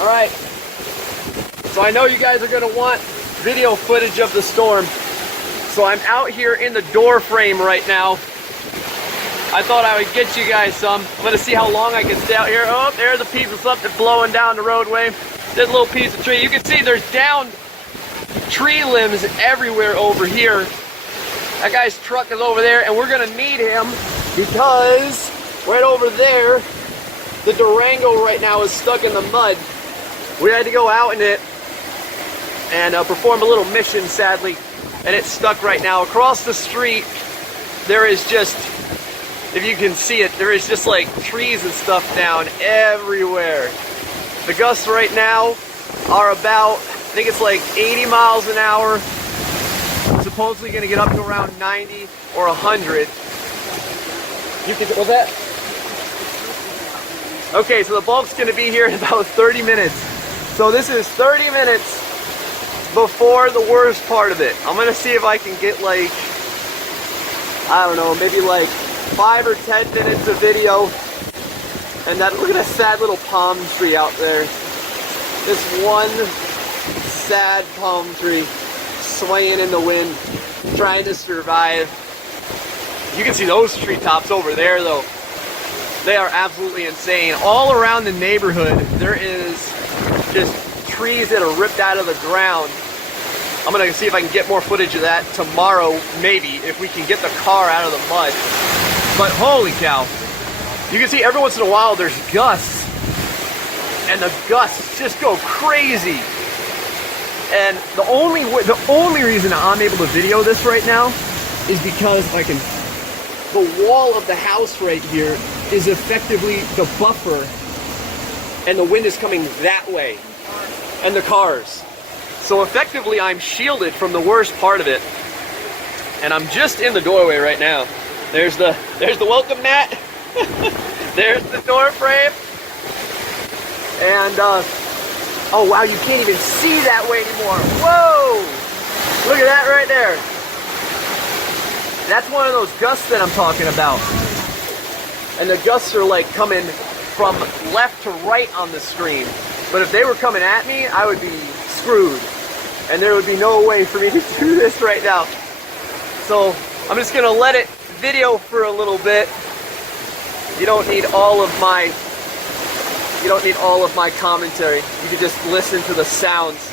Alright, so I know you guys are going to want video footage of the storm. So I'm out here in the door frame right now. I thought I would get you guys some. I'm going to see how long I can stay out here. Oh, there's a piece of something blowing down the roadway. There's a little piece of tree. You can see there's downed tree limbs everywhere over here. That guy's truck is over there, and we're going to need him because right over there, the Durango right now is stuck in the mud. We had to go out in it and perform a little mission, sadly, and it's stuck right now. Across the street, there is just, if you can see it, there is just like trees and stuff down everywhere. The gusts right now are about, I think it's like 80 miles an hour. Supposedly going to get up to around 90 or 100. You can, what's that? Okay, so the bulk's going to be here in about 30 minutes. So this is 30 minutes before the worst part of it. I'm going to see if I can get like, I don't know, maybe like 5 or 10 minutes of video. And that, look at that sad little palm tree out there. This one sad palm tree swaying in the wind, trying to survive. You can see those treetops over there though. They are absolutely insane. All around the neighborhood, there is just trees that are ripped out of the ground. I'm gonna see if I can get more footage of that tomorrow, maybe, if we can get the car out of the mud. But holy cow. You can see every once in a while there's gusts, and the gusts just go crazy. And the only reason I'm able to video this right now is because the wall of the house right here is effectively the buffer, and the wind is coming that way, and the cars. So effectively I'm shielded from the worst part of it, and I'm just in the doorway right now. There's the welcome mat. There's the door frame, and oh wow, you can't even see that way anymore. Whoa! Look at that right there. That's one of those gusts that I'm talking about. And the gusts are like coming from left to right on the screen. But if they were coming at me, I would be screwed. And there would be no way for me to do this right now. So I'm just gonna let it video for a little bit. You don't need all of my commentary. You can just listen to the sounds.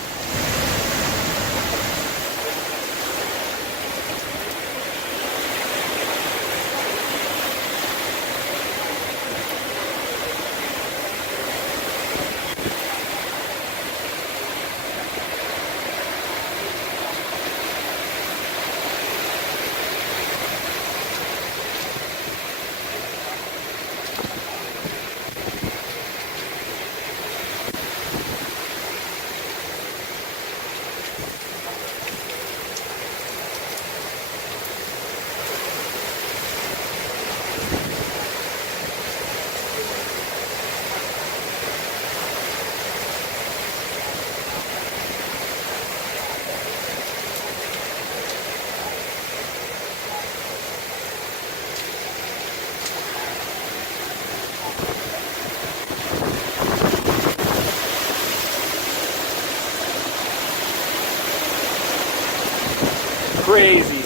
Crazy.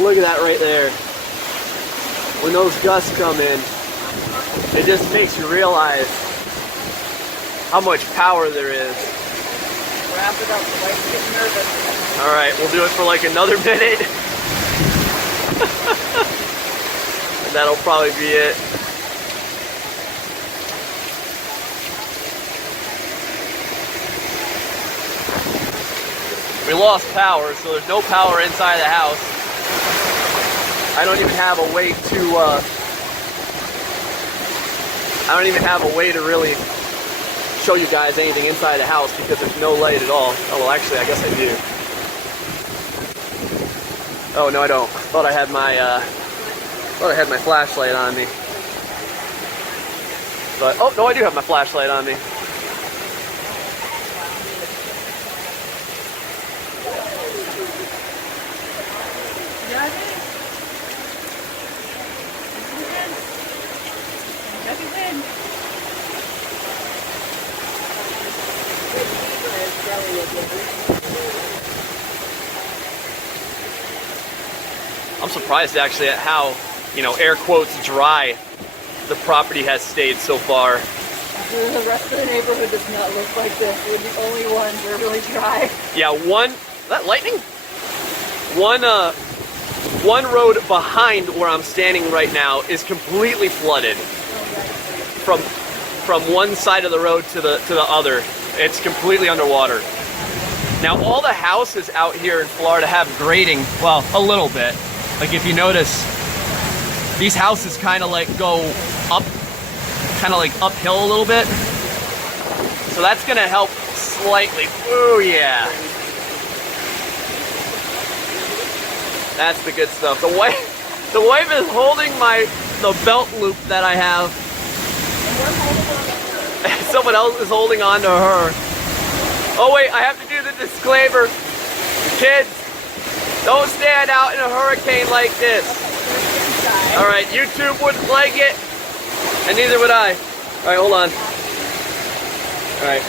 Look at that right there. When those gusts come in, it just makes you realize how much power there is. Wrap it up, like getting nervous. Alright, we'll do it for like another minute. And that'll probably be it. We lost power, so there's no power inside the house. I don't even have a way to really show you guys anything inside the house because there's no light at all. Oh well, actually, I guess I do. Oh no, I don't. I thought I had my flashlight on me. But oh no, I do have my flashlight on me. I'm surprised actually at how, you know, air quotes dry the property has stayed so far. The rest of the neighborhood does not look like this. We're the only ones that are really dry. Yeah, that lightning? One road behind where I'm standing right now is completely flooded. From one side of the road to the other. It's completely underwater. Now all the houses out here in Florida have grading, well, a little bit. Like if you notice, these houses kind of like go up, kind of like uphill a little bit. So that's gonna help slightly. Oh yeah. That's the good stuff. The wife is holding the belt loop that I have. Someone else is holding on to her. Oh wait, I have to do the disclaimer. Kids, don't stand out in a hurricane like this. Alright, YouTube wouldn't like it, and neither would I. Alright, hold on. Alright.